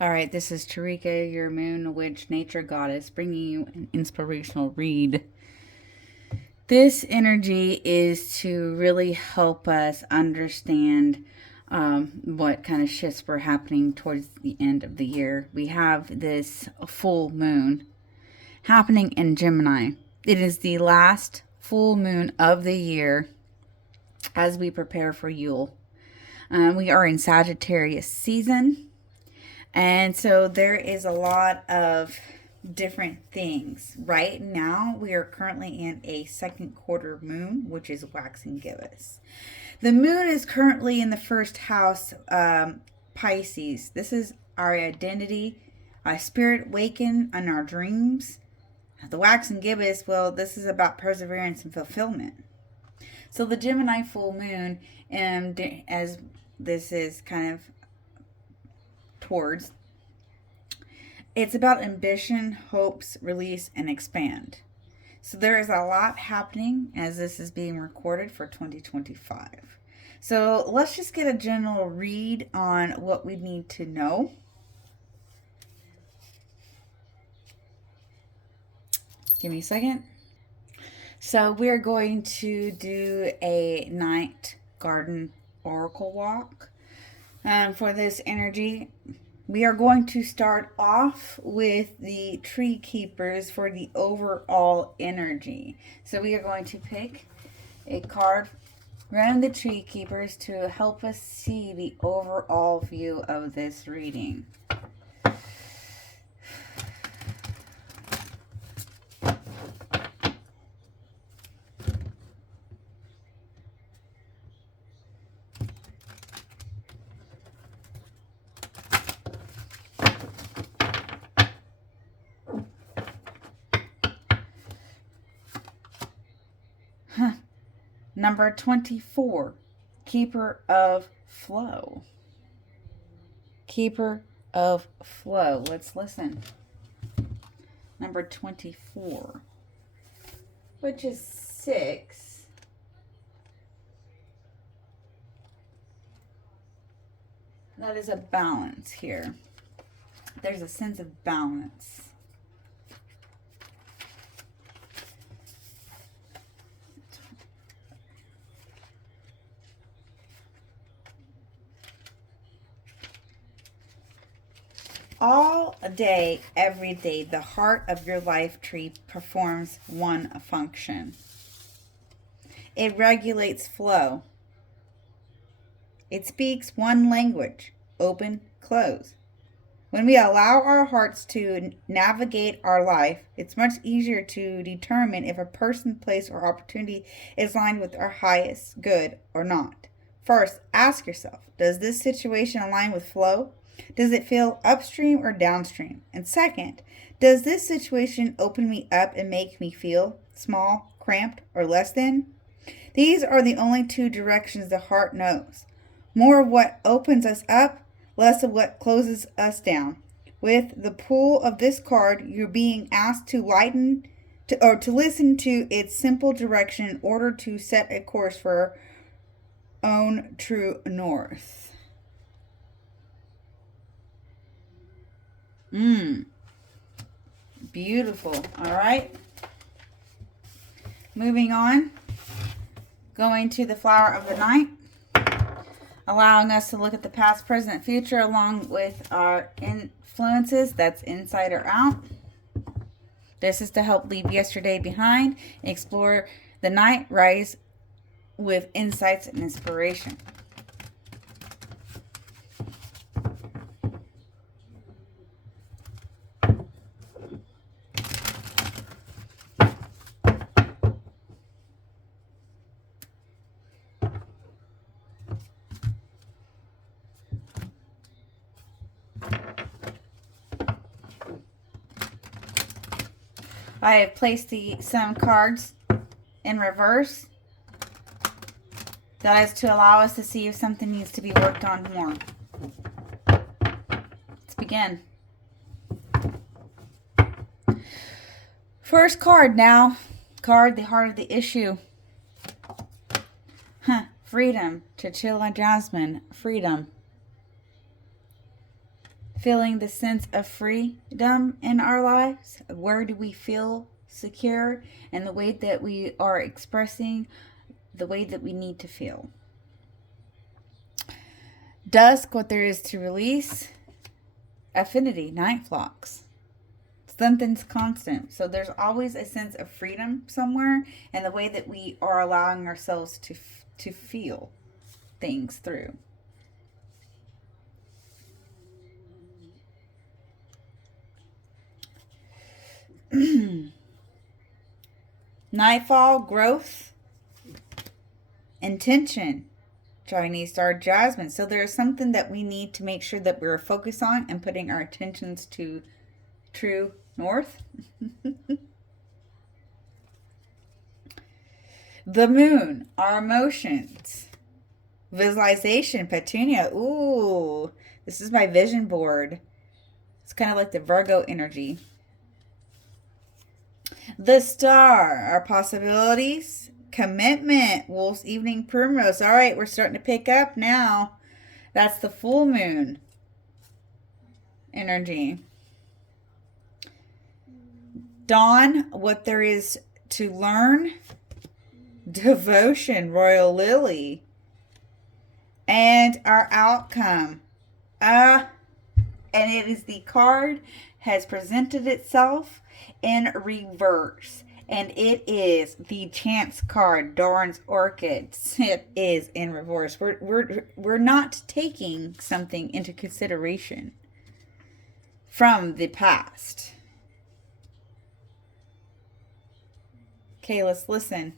All right, this is Tarika, your moon witch nature goddess, bringing you an inspirational read. This energy is to really help us understand what kind of shifts were happening towards the end of the year. We have this full moon happening in Gemini. It is the last full moon of the year as we prepare for Yule. We are in Sagittarius season. And so there is a lot of different things. Right now, we are currently in a second quarter moon, which is waxing gibbous. The moon is currently in the first house, Pisces. This is our identity, our spirit waken, and our dreams. The waxing gibbous, well, this is about perseverance and fulfillment. So the Gemini full moon, as this is kind of towards, it's about ambition, hopes, release, and expand. So there is a lot happening as this is being recorded for 2025. So let's just get a general read on what we need to know. Give me a second. So we're going to do a night garden oracle walk. For this energy, we are going to start off with the tree keepers for the overall energy. So we are going to pick a card around the tree keepers to help us see the overall view of this reading. Number 24, Keeper of Flow. Keeper of Flow. Let's listen. Number 24, which is 6. That is a balance here. There's a sense of balance. All day, every day, the heart of your life tree performs one function. It regulates flow. It speaks one language, open, close. When we allow our hearts to navigate our life, it's much easier to determine if a person, place, or opportunity is aligned with our highest good or not. First, ask yourself, does this situation align with flow? Does it feel upstream or downstream? And second, does this situation open me up and make me feel small, cramped, or less than? These are the only two directions the heart knows. More of what opens us up, less of what closes us down. With the pull of this card, you're being asked to listen to its simple direction in order to set a course for own true north. Beautiful. All right. Moving on. Going to the flower of the night. Allowing us to look at the past, present, future, along with our influences. That's inside or out. This is to help leave yesterday behind and explore the night, rise with insights and inspiration. I have placed some cards in reverse. That is to allow us to see if something needs to be worked on more. Let's begin. First card now. Card, the heart of the issue. Freedom. Chinchilla Jasmine. Freedom. feeling the sense of freedom in our lives? Where do we feel secure? And the way that we are expressing the way that we need to feel. Dusk, what there is to release. Affinity, night flocks. Something's constant. So there's always a sense of freedom somewhere, and the way that we are allowing ourselves to feel things through. Nightfall, growth, intention. Chinese star jasmine. So there's something that we need to make sure that we're focused on and putting our attentions to true north. The moon, our emotions. Visualization, petunia. Ooh, this is my vision board. It's kind of like the Virgo energy. The star, our possibilities. Commitment, wolf's evening primrose. All right, we're starting to pick up now. That's the full moon energy. Dawn, what there is to learn. Devotion, royal lily. And our outcome. And it is the card has presented itself in reverse. And it is the chance card, Doran's Orchids. It is in reverse. We're not taking something into consideration from the past. Okay, let's listen.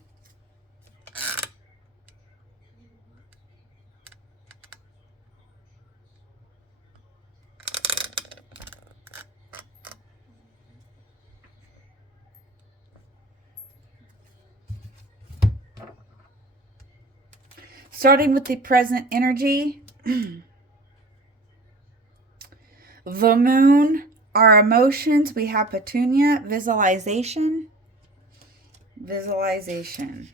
Starting with the present energy. The moon, our emotions. We have petunia, visualization. Visualization.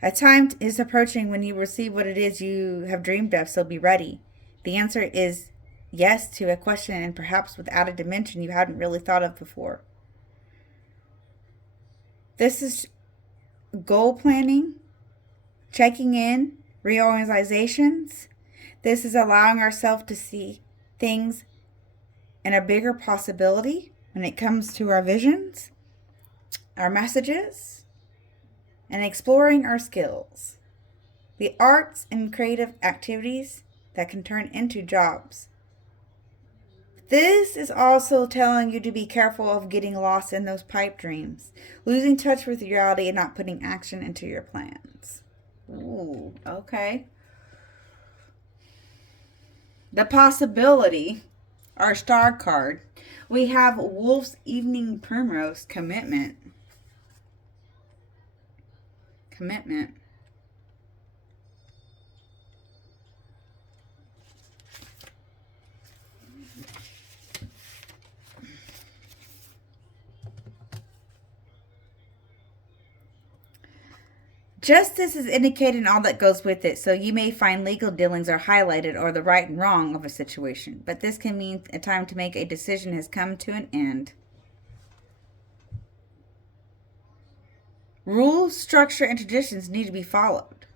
A time is approaching when you receive what it is you have dreamed of, so be ready. The answer is yes to a question, and perhaps without a dimension you hadn't really thought of before. This is goal planning, checking in, reorganizations. This is allowing ourselves to see things in a bigger possibility when it comes to our visions, our messages, and exploring our skills. The arts and creative activities that can turn into jobs. This is also telling you to be careful of getting lost in those pipe dreams, losing touch with reality and not putting action into your plans. Ooh, okay. The possibility, our star card, we have Wolf's Evening Primrose, commitment. Commitment. Justice is indicated in all that goes with it, so you may find legal dealings are highlighted or the right and wrong of a situation, but this can mean a time to make a decision has come to an end. Rules, structure, and traditions need to be followed.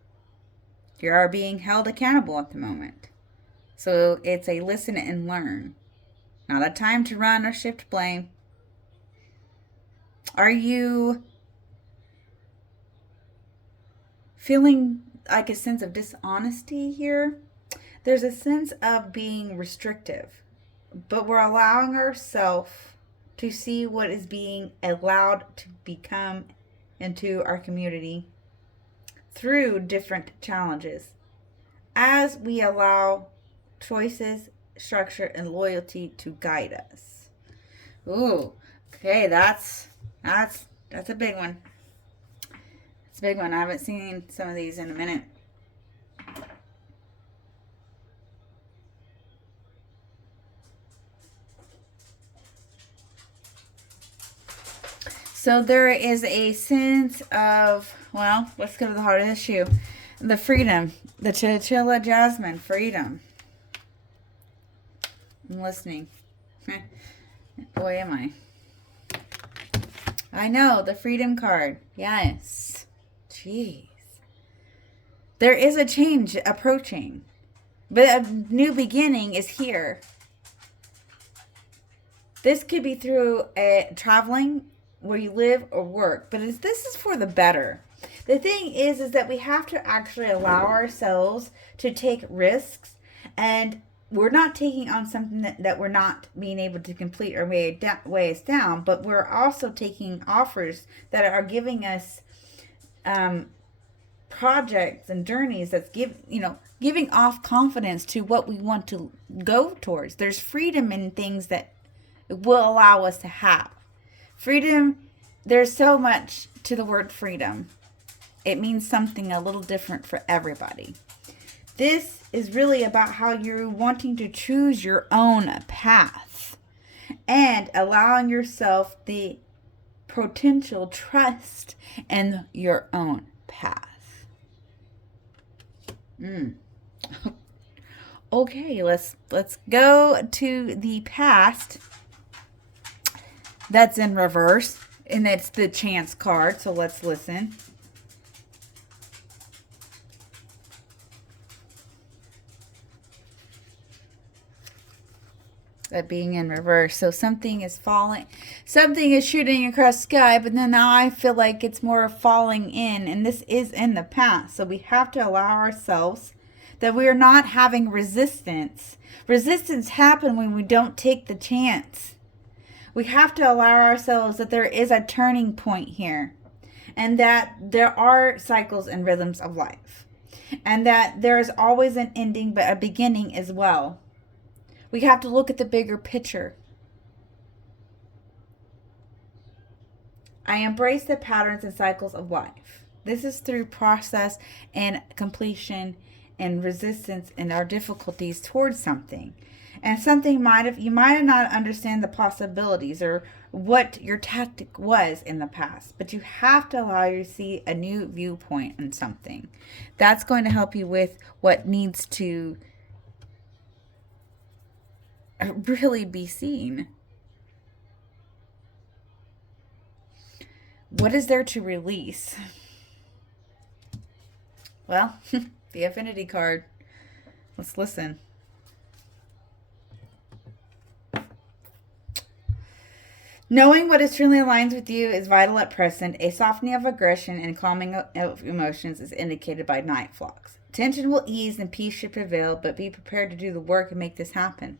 You are being held accountable at the moment, so it's a listen and learn, not a time to run or shift blame. Are you feeling like a sense of dishonesty here? There's a sense of being restrictive, but we're allowing ourselves to see what is being allowed to become into our community through different challenges as we allow choices, structure, and loyalty to guide us. Ooh, okay, that's a big one. It's a big one. I haven't seen some of these in a minute. So there is a sense of, well, let's go to the heart of the issue. The freedom. The chinchilla jasmine. Freedom. I'm listening. Boy, am I. I know, the freedom card. Yes. Jeez. There is a change approaching. But a new beginning is here. This could be through traveling where you live or work. But this is for the better. The thing is that we have to actually allow ourselves to take risks. And we're not taking on something that we're not being able to complete or weigh us down. But we're also taking offers that are giving us projects and journeys that's giving off confidence to what we want to go towards. There's freedom in things that will allow us to have freedom. There's so much to the word freedom. It means something a little different for everybody. This is really about how you're wanting to choose your own path and allowing yourself the potential trust in your own path. Okay, let's go to the past. That's in reverse, and it's the chance card, so let's listen. That being in reverse. So something is falling, something is shooting across the sky, but then now I feel like it's more falling in, and this is in the past. So we have to allow ourselves that we are not having resistance. Resistance happens when we don't take the chance. We have to allow ourselves that there is a turning point here, and that there are cycles and rhythms of life, and that there is always an ending but a beginning as well. We have to look at the bigger picture. I embrace the patterns and cycles of life. This is through process and completion and resistance and our difficulties towards something. And something you might have not understand the possibilities or what your tactic was in the past, but you have to allow you to see a new viewpoint on something. That's going to help you with what needs to really be seen. What is there to release? Well, the affinity card. Let's listen. Knowing what is truly aligns with you is vital at present. A softening of aggression and calming of emotions is indicated by night flocks. Tension will ease and peace should prevail, but be prepared to do the work and make this happen.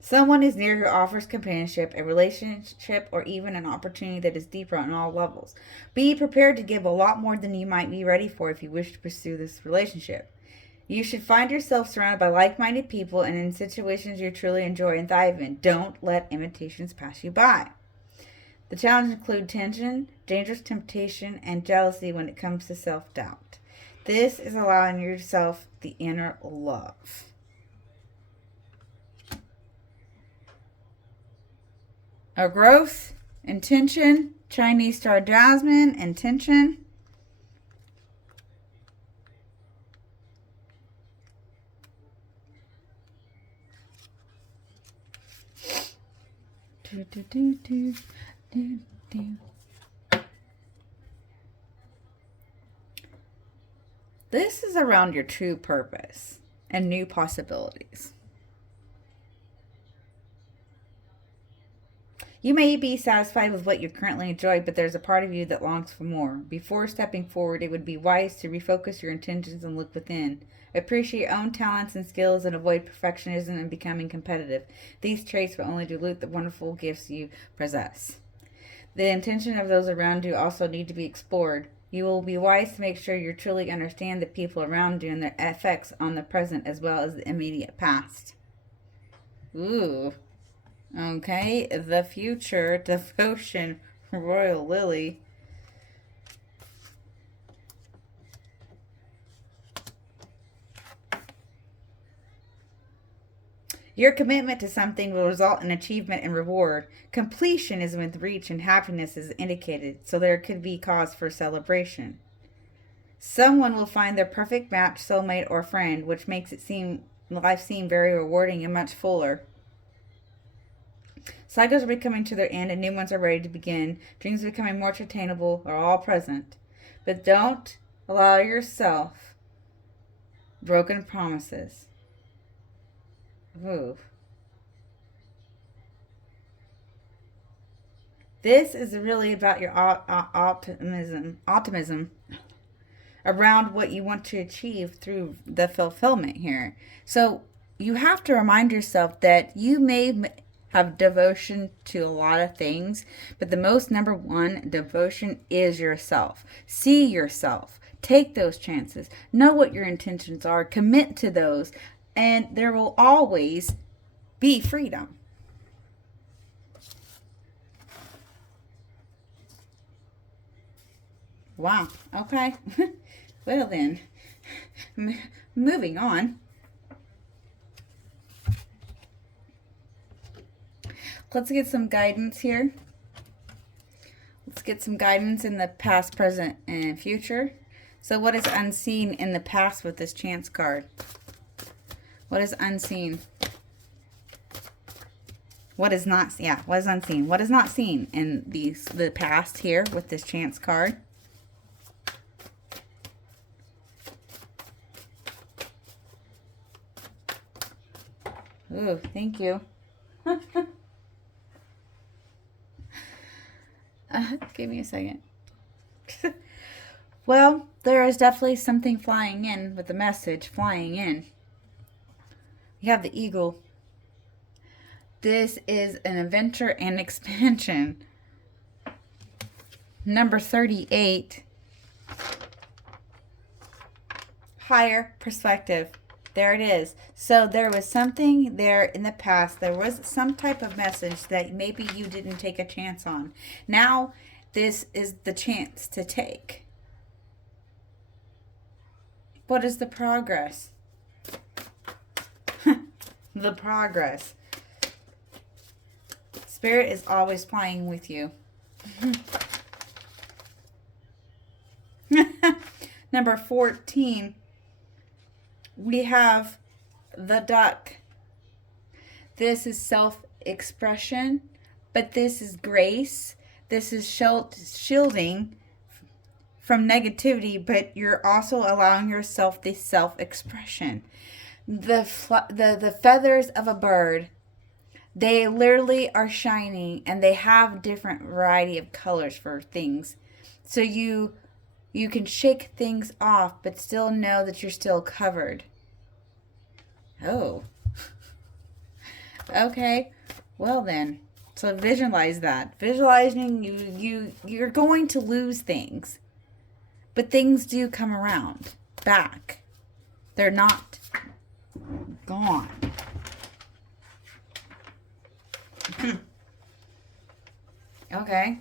Someone is near who offers companionship, a relationship, or even an opportunity that is deeper on all levels. Be prepared to give a lot more than you might be ready for if you wish to pursue this relationship. You should find yourself surrounded by like-minded people and in situations you truly enjoy and thrive in. Don't let imitations pass you by. The challenges include tension, dangerous temptation, and jealousy when it comes to self-doubt. This is allowing yourself the inner love. A growth, intention, Chinese star jasmine, intention. This is around your true purpose and new possibilities. You may be satisfied with what you currently enjoy, but there's a part of you that longs for more. Before stepping forward, it would be wise to refocus your intentions and look within. Appreciate your own talents and skills and avoid perfectionism and becoming competitive. These traits will only dilute the wonderful gifts you possess. The intention of those around you also need to be explored. You will be wise to make sure you truly understand the people around you and their effects on the present as well as the immediate past. Ooh. Okay, the future, devotion, royal lily. Your commitment to something will result in achievement and reward. Completion is with reach and happiness is indicated, so there could be cause for celebration. Someone will find their perfect match, soulmate, or friend, which makes life seem very rewarding and much fuller. Cycles are becoming to their end and new ones are ready to begin. Dreams becoming more attainable are all present. But don't allow yourself broken promises. Ooh. This is really about your optimism around what you want to achieve through the fulfillment here. So you have to remind yourself that you may have devotion to a lot of things, but the most number one devotion is yourself. See yourself. Take those chances. Know what your intentions are. Commit to those. And there will always be freedom. Wow. Okay. Well then, moving on. Let's get some guidance here. Let's get some guidance in the past, present, and future. So what is unseen in the past with this chance card? What is unseen? What is not, what is unseen? What is not seen in the past here with this chance card? Ooh, thank you. Give me a second. Well, there is definitely something flying in with the message flying in. You have the eagle. This is an adventure and expansion. Number 38. Higher perspective. There it is. So there was something there in the past. There was some type of message that maybe you didn't take a chance on. Now, this is the chance to take. What is the progress? The progress. Spirit is always flying with you. Number 14. We have the duck. This is self-expression, but this is grace. This is shielding from negativity, but you're also allowing yourself the self-expression. The feathers of a bird, they literally are shining, and they have different variety of colors for things. So you can shake things off, but still know that you're still covered. Oh. Okay. Well then. So visualize that. Visualizing you're going to lose things. But things do come around. Back. They're not gone. Okay.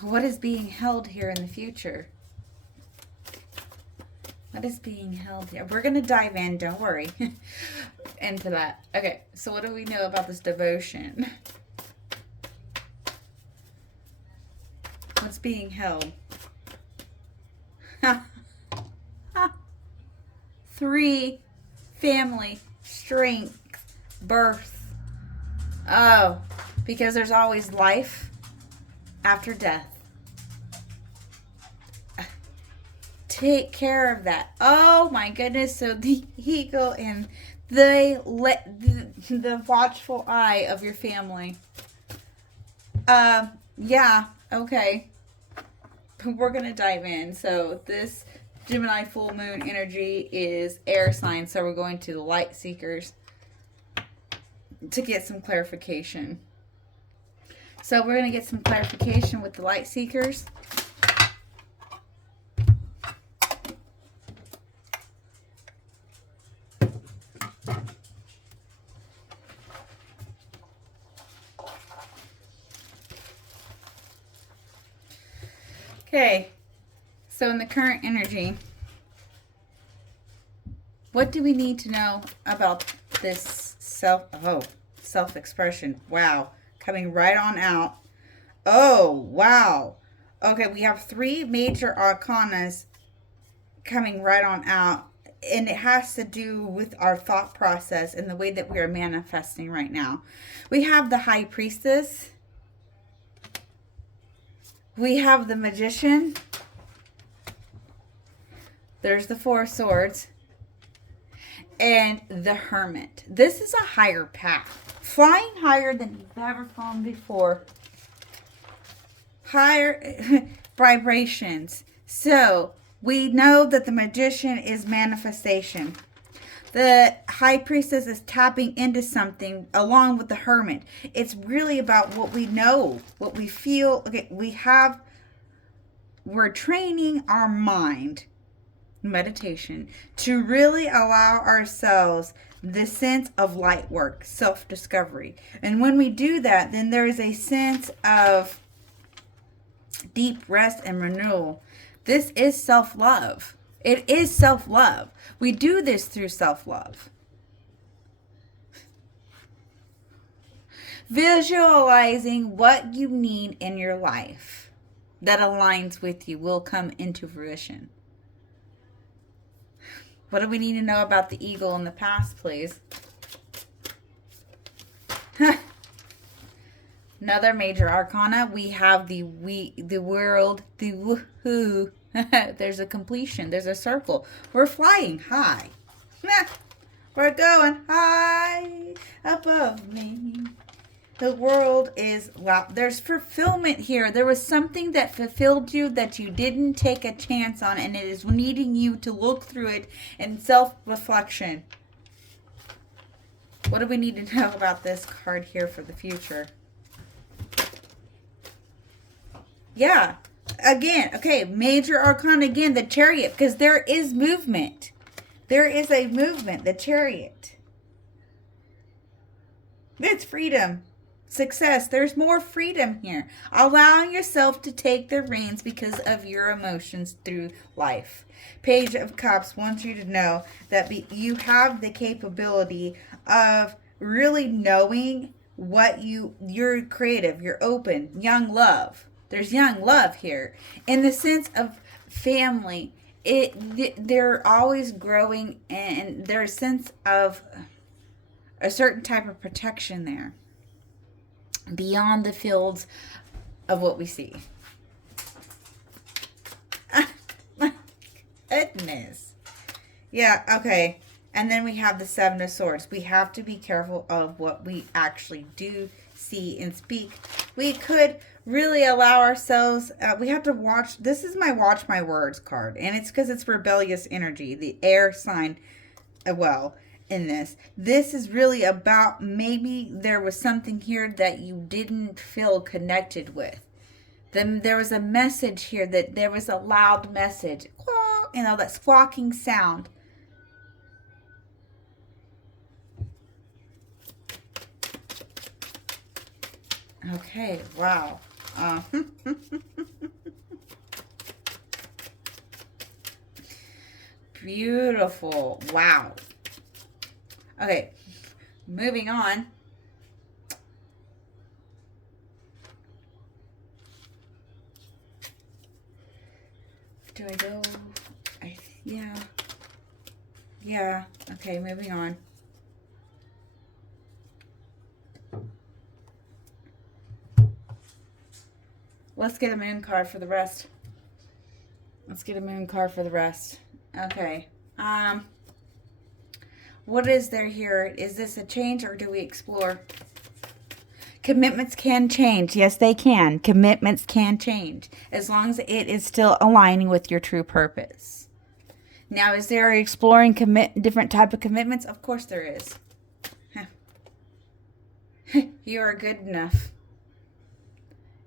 What is being held here in the future? What is being held here? We're going to dive in, don't worry, into that. Okay, so what do we know about this devotion? What's being held? 3, family, strength, birth. Oh, because there's always life after death. Take care of that. Oh my goodness. So the eagle and the watchful eye of your family. Yeah, okay. We're going to dive in. So this Gemini full moon energy is air sign. So we're going to the light seekers to get some clarification. So we're going to get some clarification with the light seekers. Okay, so in the current energy, What do we need to know about this self-expression? Wow. Coming right on out. Oh, wow. Okay, we have 3 major arcanas coming right on out. And it has to do with our thought process and the way that we are manifesting right now. We have the High Priestess. We have the Magician. There's the 4 of Swords. And the Hermit. This is a higher path. Flying higher than you've ever flown before. Higher vibrations. So, we know that the Magician is manifestation. The High Priestess is tapping into something along with the Hermit. It's really about what we know, what we feel. Okay, we're training our mind, meditation, to really allow ourselves the sense of light work, self-discovery. And when we do that, then there is a sense of deep rest and renewal. This is self-love. It is self-love. We do this through self-love. Visualizing what you need in your life that aligns with you will come into fruition. What do we need to know about the eagle in the past, please? Another major arcana. We have the world, the woohoo. There's a completion. There's a circle. We're flying high. We're going high above me. The world is, wow, there's fulfillment here. There was something that fulfilled you that you didn't take a chance on, and it is needing you to look through it in self-reflection. What do we need to know about this card here for the future? Yeah, again, okay, major arcana again, the Chariot, because there is movement. There is a movement, the Chariot. It's freedom. Success. There's more freedom here. Allowing yourself to take the reins because of your emotions through life. Page of Cups wants you to know that you have the capability of really knowing what you're creative, you're open, young love. There's young love here. In the sense of family, they're always growing, and there's a sense of a certain type of protection there. Beyond the fields of what we see. My goodness. Yeah, okay. And then we have the 7 of Swords. We have to be careful of what we actually do, see, and speak. We could really allow ourselves, we have to watch. This is my watch my words card. And it's because it's rebellious energy. The air sign, well, in this. This is really about maybe there was something here that you didn't feel connected with. Then there was a message here that there was a loud message. You know, that squawking sound. Okay, wow. Beautiful. Wow. Okay, moving on. Do I go? Yeah. Yeah. Okay, moving on. Let's get a moon card for the rest. Let's get a moon card for the rest. Okay. What is there here? Is this a change or do we explore? Commitments can change. Yes, they can. Commitments can change as long as it is still aligning with your true purpose. Now, is there exploring different type of commitments? Of course there is. You are good enough.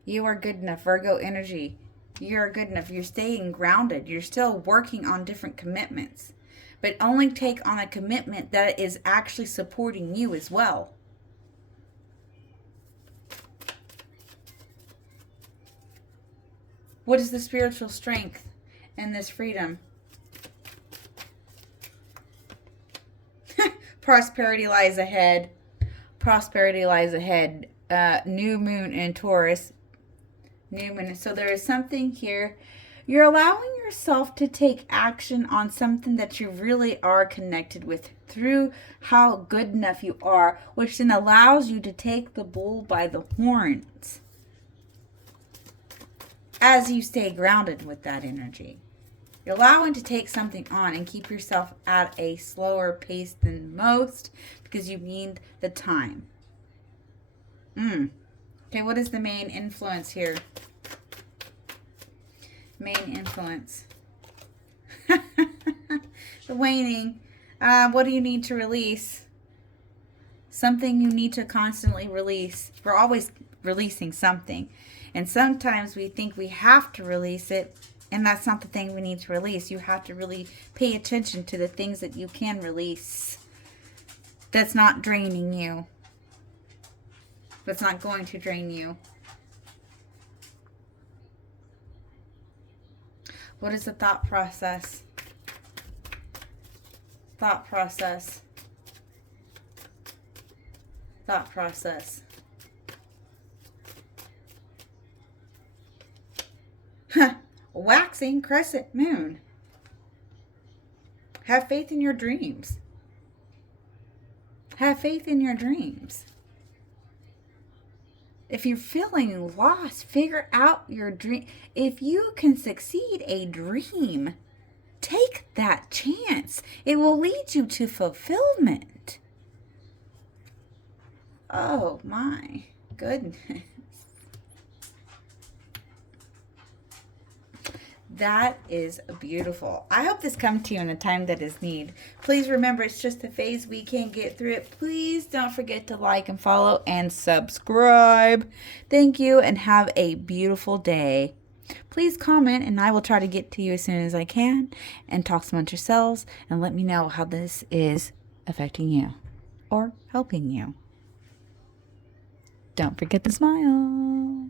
You are good enough, Virgo energy. You are good enough. You're staying grounded. You're still working on different commitments. But only take on a commitment that is actually supporting you as well. What is the spiritual strength and this freedom? Prosperity lies ahead. Prosperity lies ahead. New moon in Taurus. New moon. So there is something here. You're allowing yourself to take action on something that you really are connected with through how good enough you are, which then allows you to take the bull by the horns as you stay grounded with that energy. You're allowing to take something on and keep yourself at a slower pace than most because you need the time. Okay, what is the main influence here? Main influence. The waning. What do you need to release? Something you need to constantly release. We're always releasing something. And sometimes we think we have to release it, and that's not the thing we need to release. You have to really pay attention to the things that you can release. That's not draining you. That's not going to drain you. What is the thought process? Thought process. Thought process. Waxing crescent moon. Have faith in your dreams. Have faith in your dreams. If you're feeling lost, figure out your dream. If you can succeed a dream, take that chance. It will lead you to fulfillment. Oh my goodness. That is beautiful. I hope this comes to you in a time that is need. Please remember, it's just a phase. We can't get through it. Please don't forget to like and follow and subscribe. Thank you and have a beautiful day. Please comment and I will try to get to you as soon as I can and talk amongst yourselves and let me know how this is affecting you or helping you. Don't forget to smile.